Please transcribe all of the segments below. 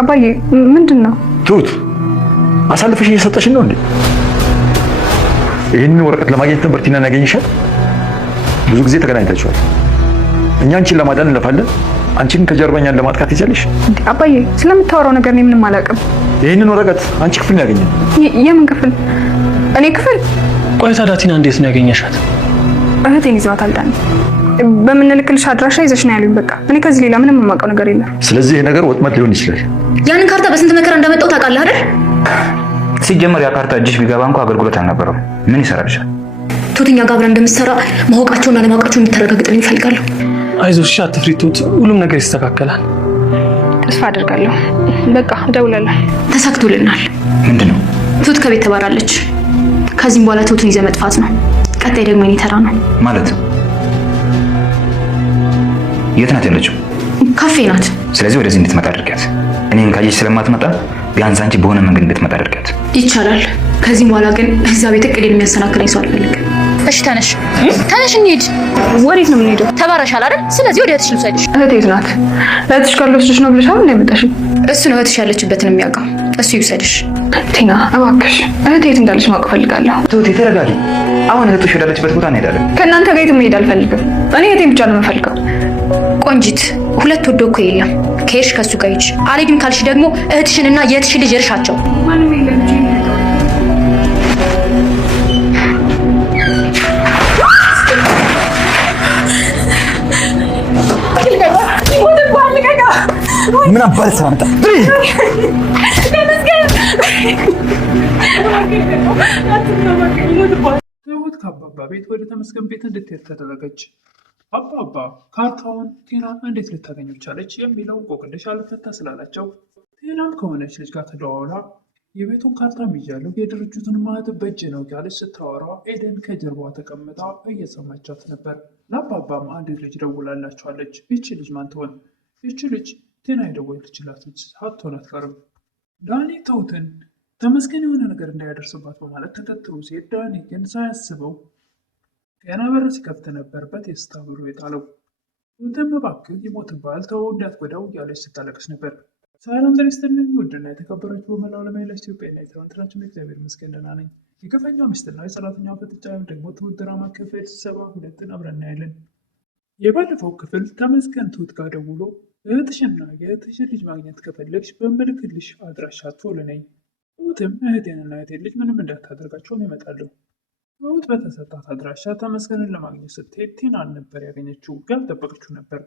አባዬ ምንድነው? ትሁት አሳልፈሽ እየሰጠሽን ነው እንዴ? ይህንን ወረቀት ለማግኘት ነበር ቲናን ያገኘሻል? ብዙ ጊዜ ተገናኝታችኋል። እኛ አንቺን ለማዳን እንለፋለን፣ አንቺ ግን ከጀርባኛን ለማጥቃት ይቻለሽ። አባዬ ስለምታወራው ነገር እኔ ምንም አላውቅም። ይህንን ወረቀት አንቺ ክፍል ነው ያገኘን። የምን ክፍል? እኔ ክፍል? ቆይ ታዲያ ቲና እንዴት ነው ያገኘሻት? እህቴን ይዘዋታል ዳኒ። በምንልክልሽ አድራሻ ይዘሽ ነው ያሉኝ። በቃ እኔ ከዚህ ሌላ ምንም የማውቀው ነገር የለም። ስለዚህ ይሄ ነገር ወጥመድ ሊሆን ይችላል። ያንን ካርታ በስንት መከራ እንዳመጣው ታውቃለህ አይደል? ሲጀመር ያ ካርታ እጅሽ ቢገባ እንኳን አገልግሎት አልነበረውም። ምን ይሰራልሻል? ቱትኛ ጋር አብረን እንደምትሰራ ማወቃቸውና ለማወቃቸው እንድታረጋግጥልኝ እፈልጋለሁ። አይዞሽ፣ አትፍሪ ቱት፣ ሁሉም ነገር ይስተካከላል። ተስፋ አደርጋለሁ። በቃ እደውላለሁ። ተሳክቶልናል። ምንድነው? ቱት ከቤት ተባራለች። ከዚህም በኋላ ቱትን ይዘህ መጥፋት ነው። ቀጣይ ደግሞ የኔ ተራ ነው። ማለት የት ናት ያለችው? ካፌ ናት። ስለዚህ ወደዚህ እንድትመጣ አድርጊያት። እኔን ካየች ስለማትመጣ ቢያንስ አንቺ በሆነ መንገድ እንድትመጣ አድርጊያት። ይቻላል። ከዚህም በኋላ ግን እዛ ቤት እቅዴን የሚያሰናክለኝ ሰው አልፈልግም። እሺ ተነሽ፣ ተነሽ እንሂድ። ወዴት ነው የምንሄደው? ተባረሻል አይደል? ስለዚህ ወደ እህትሽ ልውሰድሽ። እህቴ የት ናት? እህትሽ ካልወሰድሽ ነው ብለሻል እንዴ የመጣሽው? እሱ ነው እህትሽ ያለችበትን የሚያውቀው። እሱ ይውሰድሽ። ቲና እባክሽ እህቴ የት እንዳለች ማወቅ እፈልጋለሁ። ትሁቴ ተረጋጊ። አሁን እህትሽ ወዳለችበት ቦታ እንሄዳለን። ከእናንተ ጋር የትም መሄድ አልፈልግም። እኔ እህቴን ብቻ ነው የምፈልገው። ቆንጂት፣ ሁለት ወዶ እኮ የለም። ከሄድሽ ከሱ ጋር ሂጂ። አልሄድም ካልሽ ደግሞ እህትሽንና የእህትሽን ልጅ እርሻቸው። ማንም የለም እንጂ ምን አባል ሳምጣ ትሁት ከአባባ ቤት ወደ ተመስገን ቤት እንድትሄድ ተደረገች። አባባ ካርታውን ቲና እንዴት ልታገኘው ቻለች የሚለው እንቆቅልሽ አልፈታ ስላላቸው ቲናም ከሆነች ልጅ ጋር ተደዋውላ የቤቱን ካርታ ይዣለሁ የድርጅቱን ማህተም በእጄ ነው ያለች ስታወራ ኤደን ከጀርባዋ ተቀምጣ እየሰማቻት ነበር። ለአባባም አንድ ልጅ ደውላላቸዋለች። ይቺ ልጅ ማን ትሆን? ይቺ ልጅ ቲና የደወለችላት ልጅ ሳትሆን አትቀርም። ዳኒ ትሁትን ተመስገን የሆነ ነገር እንዳያደርስባት በማለት ተከትሎ ሲሄድ ዳኒ ግን ሳያስበው ገና በር ሲከፍት ነበር በቴስታ ብሎ የጣለው። ትሁትን እባክህ ይሞትብሃል ተወው እንዳትጎዳው እያለች ስታለቅስ ነበር። ሰላም ጤና ይስጥልኝ ውድና የተከበራችሁ በመላው ዓለም ያላችሁ ኢትዮጵያና ኤርትራውያን እግዚአብሔር ይመስገን ደህና ነኝ። የከፈኛው ሚስትና የሰራተኛው ፍጥጫ ወይም ደግሞ ትሁት ድራማ ክፍል 72ን አብረን እናያለን። የባለፈው ክፍል ተመስገን ትሁት ጋር ደውሎ እህትሽና የእህትሽን ልጅ ማግኘት ከፈለግሽ በምልክልሽ አድራሻ ቶሎ ነይ። ትሁትም እህቴንና የእህቴን ልጅ ምንም እንዳታደርጋቸውም ይመጣለሁ። ትሁት በተሰጣት አድራሻ ተመስገንን ለማግኘት ስትሄድ ቲናን ነበር ያገኘችው። ያልጠበቀችው ነበር።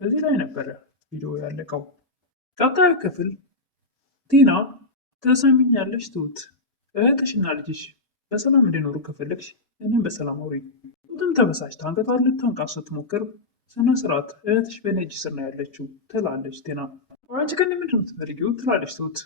እዚህ ላይ ነበረ ቪዲዮ ያለቀው። ቀጣዩ ክፍል ቲና ተሰሚኛለሽ ትሁት፣ እህትሽና ልጅሽ በሰላም እንዲኖሩ ከፈለግሽ እኔም በሰላም አውሪ። ትሁትም ተበሳጭታ አንገቷን ልታንቃት ስትሞክር ስነ ስርዓት እህትሽ በእኔ እጅ ስር ነው ያለችው ትላለች ቲና። አንቺ ግን ምንድን ነው የምትፈልጊው ትላለች ትሁት።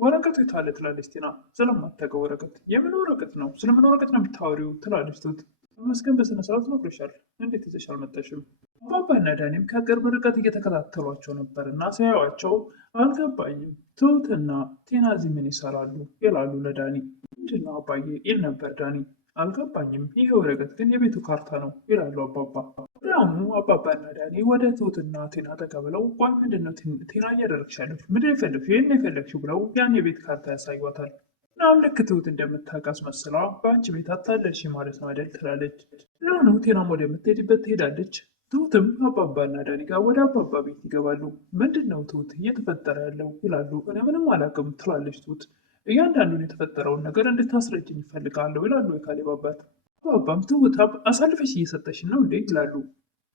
ወረቀቱ የት አለ ትላለች ቲና። ስለማታውቀው ወረቀት። የምን ወረቀት ነው? ስለምን ወረቀት ነው የምታወሪው ትላለች ትሁት። ተመስገን በስነ ስርዓት ነግሮሻል፣ እንዴት ይዘሽ አልመጣሽም? አባባና ዳኒም ከቅርብ ርቀት እየተከታተሏቸው ነበር እና ሲያዩዋቸው አልገባኝም፣ ትሁትና ቲና እዚህ ምን ይሰራሉ ይላሉ ለዳኒ። ምንድነው አባዬ ይል ነበር ዳኒ። አልገባኝም፣ ይህ ወረቀት ግን የቤቱ ካርታ ነው ይላሉ አባባ። ወዲያውኑ አባባና ዳኒ ወደ ትሁትና ቲና ተቀብለው ቆይ ምንድነው ቲና እያደረግሻለች? ምንድን የፈለግሽው? ይህን የፈለግሽው ብለው ያን የቤት ካርታ ያሳዩታል። እናም ልክ ትሁት እንደምታውቃት መስላ በአንቺ ቤት አታለልሽ ማለት ነው አይደል ትላለች። ወዲያውኑ ቲናም ወደምትሄድበት ትሄዳለች። ትሁትም አባባና ዳኒ ጋር ወደ አባባ ቤት ይገባሉ። ምንድን ነው ትሁት እየተፈጠረ ያለው ይላሉ። እኔ ምንም አላውቅም ትላለች ትሁት። እያንዳንዱን የተፈጠረውን ነገር እንድታስረጅኝ ይፈልጋለሁ ይላሉ የካሌብ አባት። አባባም ትሁት አሳልፈሽ እየሰጠሽን ነው እንዴ ይላሉ።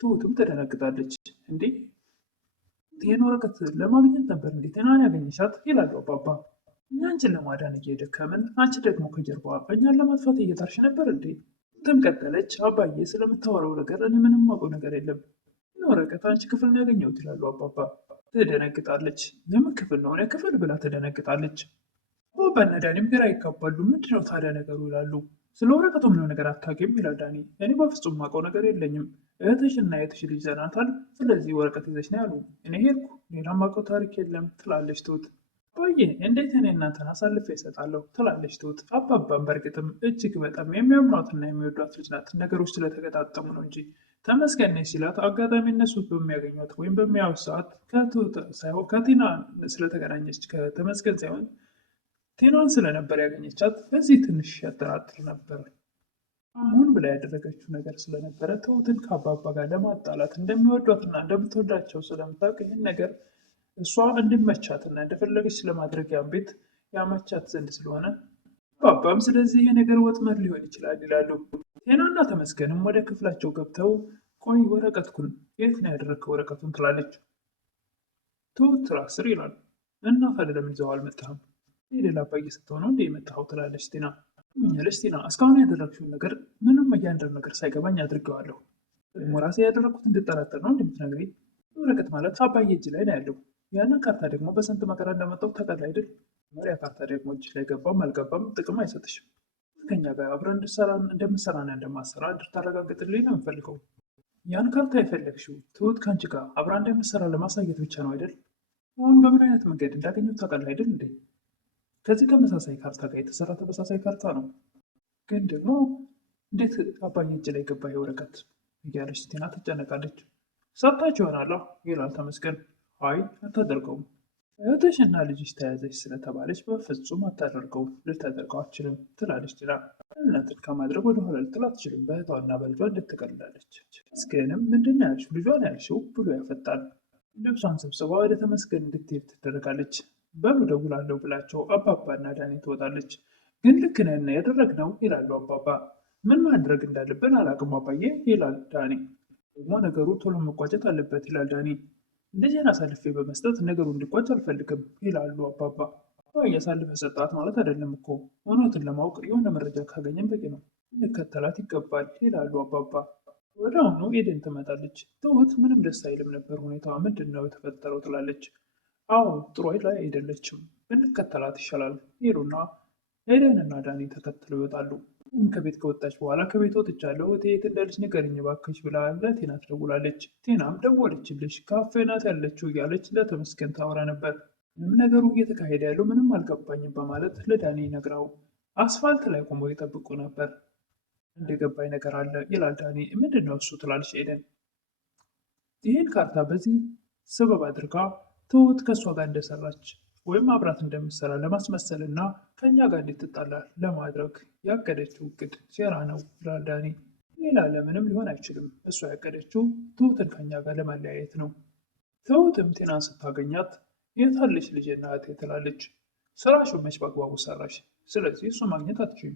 ትሁትም ተደነግጣለች። እንዴ ይህን ወረቀት ለማግኘት ነበር እንዴ ቲናን ያገኘሻት ይላሉ አባባ። እኛ አንቺን ለማዳን እየደከምን አንቺ ደግሞ ከጀርባ እኛን ለማጥፋት እየጣርሽ ነበር እንዴ? ትም ቀጠለች። አባዬ ስለምታወራው ነገር እኔ ምንም አውቀው ነገር የለም። ወረቀት አንቺ ክፍል ነው ያገኘሁት ይላሉ አባባ። ትደነግጣለች። የምን ክፍል ነው? እኔ ክፍል ብላ ትደነግጣለች። አባባና ዳኒም ግራ ይጋባሉ። ምንድነው ታዲያ ነገሩ ይላሉ። ስለ ወረቀቱ ምንም ነገር አታውቂም ይላል ዳኒ። እኔ በፍጹም ማውቀው ነገር የለኝም። እህትሽና የእህትሽ ልጅ ዘናታል። ስለዚህ ወረቀት ይዘሽ ነው ያሉ። እኔ ሄድኩ፣ ሌላ ማውቀው ታሪክ የለም ትላለች ትሁት። አባዬ እንዴት እኔ እናንተን አሳልፌ እሰጣለሁ ትላለች ትሁት። አባባን በእርግጥም እጅግ በጣም የሚያምኗትና የሚወዷት ልጅ ናት። ነገሮች ስለተገጣጠሙ ነው እንጂ ተመስገን ነች ሲላት አጋጣሚ እነሱ በሚያገኟት ወይም በሚያዩት ሰዓት ከትሁት ሳይሆን ከቲና ስለተገናኘች ከተመስገን ሳይሆን ቲናን ስለነበር ያገኘቻት በዚህ ትንሽ ያጠራጥር ነበር። አሁን ብላ ያደረገችው ነገር ስለነበረ ትሁትን ከአባባ ጋር ለማጣላት እንደሚወዷትና እንደምትወዳቸው ስለምታውቅ ይህን ነገር እሷ እንድመቻትና እንደፈለገች ለማድረግ ያን ቤት ያመቻት ዘንድ ስለሆነ አባባም ስለዚህ ይሄ ነገር ወጥመድ ሊሆን ይችላል ይላሉ። ቴናና ተመስገንም ወደ ክፍላቸው ገብተው ቆይ ወረቀትኩን የት ነው ያደረግከው ወረቀቱን ትላለች። ትሁት ራስ ስር ይላል እና ታዲያ ለምን ይዘው አልመጣህም? ሌላ አባዬ ስትሆነው እንደ የመጣኸው ትላለች ቲና። ምኛለች ቲና እስካሁን ያደረግሽውን ነገር ምንም እያንዳንዱ ነገር ሳይገባኝ አድርገዋለሁ። ደግሞ ራሴ ያደረግኩት እንድጠራጠር ነው እንደምትነግሪኝ? ወረቀት ማለት አባዬ እጅ ላይ ነው ያለው። ያንን ካርታ ደግሞ በስንት መከራ እንዳመጣው ታውቃለህ አይደል? መሪያ ካርታ ደግሞ እጅ ላይ ገባም አልገባም ጥቅም አይሰጥሽም። ከኛ ጋር አብረን እንደምሰራና እንደማሰራ እንድታረጋግጥልኝ ነው የምፈልገው። ያን ካርታ የፈለግሽው ትሁት ከአንቺ ጋር አብራ እንደምሰራ ለማሳየት ብቻ ነው አይደል? አሁን በምን አይነት መንገድ እንዳገኘው ታውቃለህ አይደል እንዴ? ከዚህ ተመሳሳይ ካርታ ጋር የተሰራ ተመሳሳይ ካርታ ነው። ግን ደግሞ እንዴት አባዬ እጅ ላይ ገባ ወረቀት እያለች ቲና ትጨነቃለች። ሰጥታችሁ ይሆናላ ይላል ተመስገን። አይ አታደርገውም፣ እህትሽና ልጅሽ ተያዘች ስለተባለች በፍጹም አታደርገውም፣ ልታደርገው አትችልም ትላለች ቲና። እናትን ከማድረግ ወደኋላ ልትል አትችልም፣ በእህቷና በልጇ እንድትቀልላለች። ተመስገንም ምንድን ነው ያልሽው? ልጇን ያልሽው ብሎ ያፈጣል። ልብሷን ሰብስባ ወደ ተመስገን እንድትሄድ ትደረጋለች። በሉ ደውላለሁ ብላቸው አባባና ዳኒ ትወጣለች። ግን ልክ ነን ያደረግነው ይላሉ አባባ። ምን ማድረግ እንዳለብን አላቅም አባዬ ይላል ዳኒ። ደግሞ ነገሩ ቶሎ መቋጨት አለበት ይላል ዳኒ። ልጄን አሳልፌ በመስጠት ነገሩ እንዲቋጭ አልፈልግም ይላሉ አባባ። እያሳልፈ ሰጣት ማለት አይደለም እኮ እውነትን ለማወቅ የሆነ መረጃ ካገኘን በቂ ነው፣ እንከተላት ይገባል ይላሉ አባባ። ወደ አሁኑ ኤደን ትመጣለች። ትሁት ምንም ደስ አይልም ነበር ሁኔታዋ። ምንድን ነው የተፈጠረው ትላለች። አዎ ጥሩ ላይ አይደለችም፣ እንከተላት ይሻላል ይሉና ኤደንና ዳኒ ተከትለው ይወጣሉ። ከቤት ከወጣች በኋላ ከቤት ወጥቻለሁ እህቴ የት እንዳለች ንገሪኝ እባክሽ ብላ ለቴና ትደውላለች። ቴናም ደወለችልሽ ካፌ ናት ያለችው እያለች ለተመስገን ታወራ ነበር። ምንም ነገሩ እየተካሄደ ያለው ምንም አልገባኝም በማለት ለዳኒ ነግራው አስፋልት ላይ ቆመው ይጠብቁ ነበር። እንደገባኝ ነገር አለ ይላል ዳኒ። ምንድን ነው እሱ ትላለች ኤደን። ይህን ካርታ በዚህ ስበብ አድርጋ ትሁት ከእሷ ጋር እንደሰራች ወይም አብራት እንደምትሰራ ለማስመሰል እና ከእኛ ጋር እንድትጣላ ለማድረግ ያቀደችው እቅድ ሴራ ነው ይላል ዳኒ። ሌላ ለምንም ሊሆን አይችልም። እሷ ያቀደችው ትሁትን ከእኛ ጋር ለመለያየት ነው። ትሁትም ቴናን ስታገኛት የታለች ልጄና እህቴ ትላለች። ስራሽን መች በአግባቡ ሰራሽ፣ ስለዚህ እሱ ማግኘት አትችይም።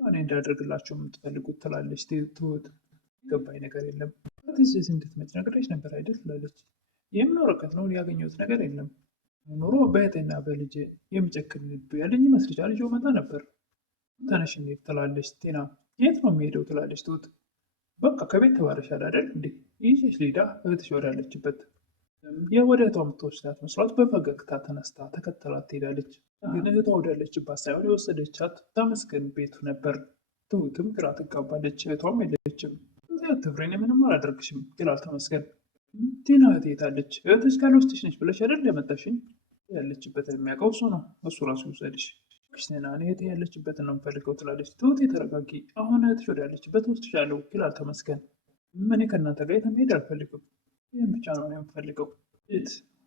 እኔ እንዳደርግላቸው የምትፈልጉት ትላለች ትሁት። ገባኝ ነገር የለም ትስ እንድትመጭ ነግሬሽ ነበር አይደል ትላለች። የምን ወረቀት ነው? ያገኘሁት ነገር የለም። ኑሮ በእህቴና በልጄ የሚጨክን ልብ ያለኝ ይመስልሻል? ይዤው መጣ ነበር። ተነሽ እንሂድ ትላለች ቴና። የት ነው የሚሄደው ትላለች ትሁት። በቃ ከቤት ተባረሻል አይደል እንዴ? ይዤሽ ልሂዳ እህትሽ ወዳለችበት። ወደ እህቷ የምትወስዳት መስሏት በፈገግታ ተነስታ ተከተላት ትሄዳለች። ግን እህቷ ወዳለችባት ሳይሆን የወሰደቻት ተመስገን ቤቱ ነበር። ትሁትም ግራ ትጋባለች። እህቷም የለችም። አትፍሪ፣ እኔ ምንም አላደርግሽም ይላል ተመስገን። ቴና እህቴ የታለች? እህትሽ ካልወስድሽ ነች ብለሽ አይደል ያመጣሽኝ? ያለችበትን የሚያውቀው እሱ ነው፣ እሱ ራሱ ይውሰድሽ። ቴና እኔ እህቴ ያለችበትን ነው የምፈልገው ትላለች ትሁት። የተረጋጊ፣ አሁን እህትሽ ወዳለችበት ወስድሻለሁ ይላል ተመስገን። እኔ ከእናንተ ጋር መሄድ አልፈልግም፣ ይህም ብቻ ነው የምፈልገው።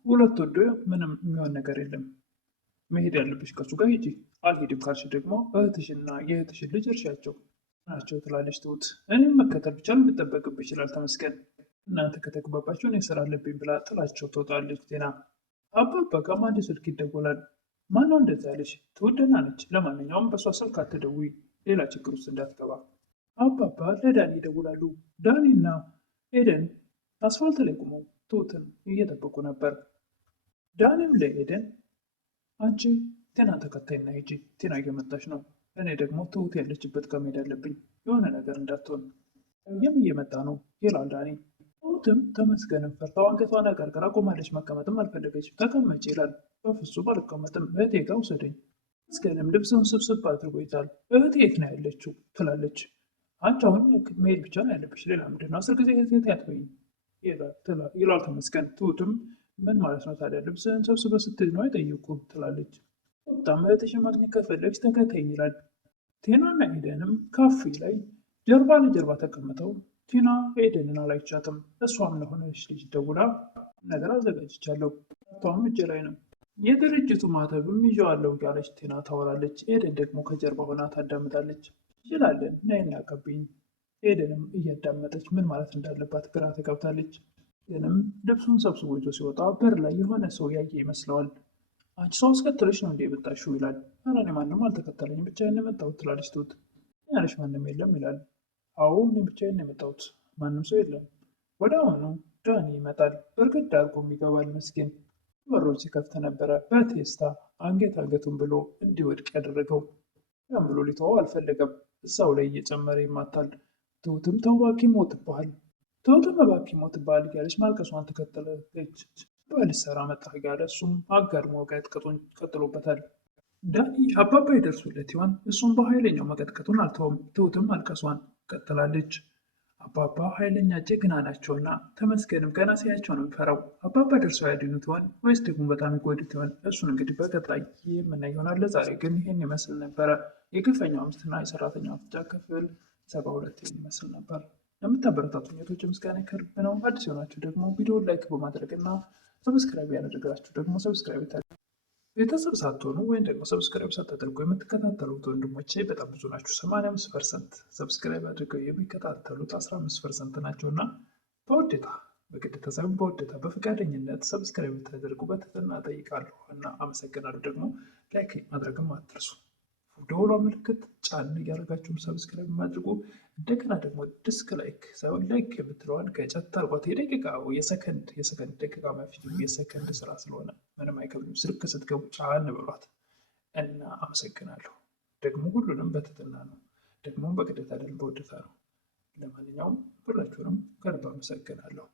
ሁለት ወዶ ምንም የሚሆን ነገር የለም። መሄድ ያለብሽ ከሱ ጋር ሂጂ። አልሄድም ካልሽ ደግሞ እህትሽና የእህትሽን ልጅ እርሻቸው ናቸው ትላለች ትሁት። እኔም መከተል ብቻ ልጠበቅብ ይችላል ተመስገን። እናንተ ከተግባባችሁ እኔ ስራ አለብኝ ብላ ጥላቸው ትወጣለች ቴና። አባባ ጋር አንድ ስልክ ይደወላል። ማነው እንደዛ ያለሽ? ትሁት ደህና ነች። ለማንኛውም በሷ ስልክ አትደውይ፣ ሌላ ችግር ውስጥ እንዳትገባ። አባባ ለዳኒ ይደውላሉ። ዳኒና ኤደን አስፋልት ላይ ቆመው ትሁትን እየጠበቁ ነበር። ዳኒም ለኤደን አንቺ ቴናን ተከታይና ሂጂ፣ ቴና እየመጣች ነው። እኔ ደግሞ ትሁት ያለችበት ጋር መሄድ አለብኝ፣ የሆነ ነገር እንዳትሆን። እየመጣ ነው ይላል ዳኒ። ትሁትም ተመስገንም ፈርታው አንገቷን አቀርቅራ ቆማለች። መቀመጥም አልፈለገችም። ተቀመጭ ይላል። በፍጹም አልቀመጥም፣ እህቴ ጋር ውሰደኝ። ተመስገንም ልብስን ስብስብ አድርጎ ይዛል። እህቴ የት ነው ያለችው ትላለች። አንቺ አሁን መሄድ ብቻ ነው ያለብሽ፣ ሌላ ምንድን ነው? 10 ጊዜ እህቴ አትበይኝ ይላል ተመስገን። ትሁትም ምን ማለት ነው ታዲያ? ልብስህን ሰብስበህ ስትል ነው አይጠይቁ ትላለች። በጣም እህትሽን ማግኘት ከፈለግሽ ተከተይኝ ይላል። ቴናና ኤደንም ካፌ ላይ ጀርባ ለጀርባ ተቀምጠው ቲና ኤደንን አላይቻትም። እሷም ለሆነች ልጅ ደውላ ነገር አዘጋጅቻለሁ፣ ካርታውም እጄ ላይ ነው፣ የድርጅቱ ማተብም ይዤዋለሁ እያለች ቲና ታወራለች። ኤደን ደግሞ ከጀርባ ሆና ታዳምጣለች። ይችላለን ነይና ቀብኝ። ኤደንም እያዳመጠች ምን ማለት እንዳለባት ግራ ተገብታለች። ግንም ልብሱን ሰብስቦ ይዞ ሲወጣ በር ላይ የሆነ ሰው ያየ ይመስለዋል። አንቺ ሰው አስከትለሽ ነው እንዴ የመጣሽው ይላል። ኧረ እኔ ማንም አልተከተለኝም ብቻዬን የመጣሁት ትላለች ትሁት። ያለሽ ማንም የለም ይላል። አዎ እኔ ብቻዬን የመጣሁት ማንም ሰው የለም። ወደ አሁኑ ዳኒ ይመጣል። በርግድ አድርጎም ይገባል። መስኪን በሩን ሲከፍት ነበረ በቴስታ አንገቱን ብሎ እንዲወድቅ ያደረገው። ያም ብሎ ሊተወው አልፈለገም። እዛው ላይ እየጨመረ ይማታል። ትሁትም ተው እባክህ ይሞትብሃል፣ ትሁትም እባክህ ይሞትብሃል እያለች ማልቀሷን ተከተለች። በልሰራ መጣ እያለ እሱም አጋድሞ መቀጥቀጡን ቀጥሎበታል። ዳኒ አባባ ይደርሱለት ይሆን? እሱም በኃይለኛው መቀጥቀጡን አልተውም። ትሁትም ማልቀሷን ቀጥላለች። አባባ ኃይለኛ ጀግና ናቸውና ተመስገንም ገና ሲያቸው ነው የሚፈራው። አባባ ደርሰው ያድኑት ይሆን ወይስ ደግሞ በጣም ይጎዱት ይሆን? እሱን እንግዲህ በቀጣይ የምናይ ይሆናል። ለዛሬ ግን ይህን ይመስል ነበረ። የግፈኛው ሚስትና የሰራተኛው ፍቻ ክፍል 72 ይህን ይመስል ነበር። ለምታበረታቱኝ እህቶቼ ምስጋና ከልብ ነው። አዲስ የሆናችሁ ደግሞ ቪዲዮ ላይክ በማድረግ እና ሰብስክራይብ ያደረጋችሁ ደግሞ ሰብስክራይብ ቤተሰብ ሳትሆኑ ወይም ደግሞ ሰብስክራይብ ሳታደርጉ የምትከታተሉት ወንድሞቼ በጣም ብዙ ናችሁ። 85% ሰብስክራይብ አድርገው የሚከታተሉት 15% ናቸው እና በውዴታ በግዴታ ሳይሆን በውዴታ በፈቃደኝነት ሰብስክራይብ ታደርጉ በትህትና እጠይቃለሁ እና አመሰግናለሁ። ደግሞ ላይክ ማድረግም አትርሱ። ደወሏ ምልክት ጫን እያደረጋችሁም ሰብስክራይብ ማድረጉ። እንደገና ደግሞ ዲስክ ላይክ ሳይሆን ላይክ የምትለዋል ገጨት አርጓት። የደቂቃ የሰከንድ ደቂቃ ማፊት የሰከንድ ስራ ስለሆነ ምንም አይከብድም። ስልክ ስትገቡ ጫን ብሏት እና አመሰግናለሁ። ደግሞ ሁሉንም በትህትና ነው፣ ደግሞ በግዴታ አይደለም በውዴታ ነው። ለማንኛውም ሁላችሁንም ከልብ አመሰግናለሁ።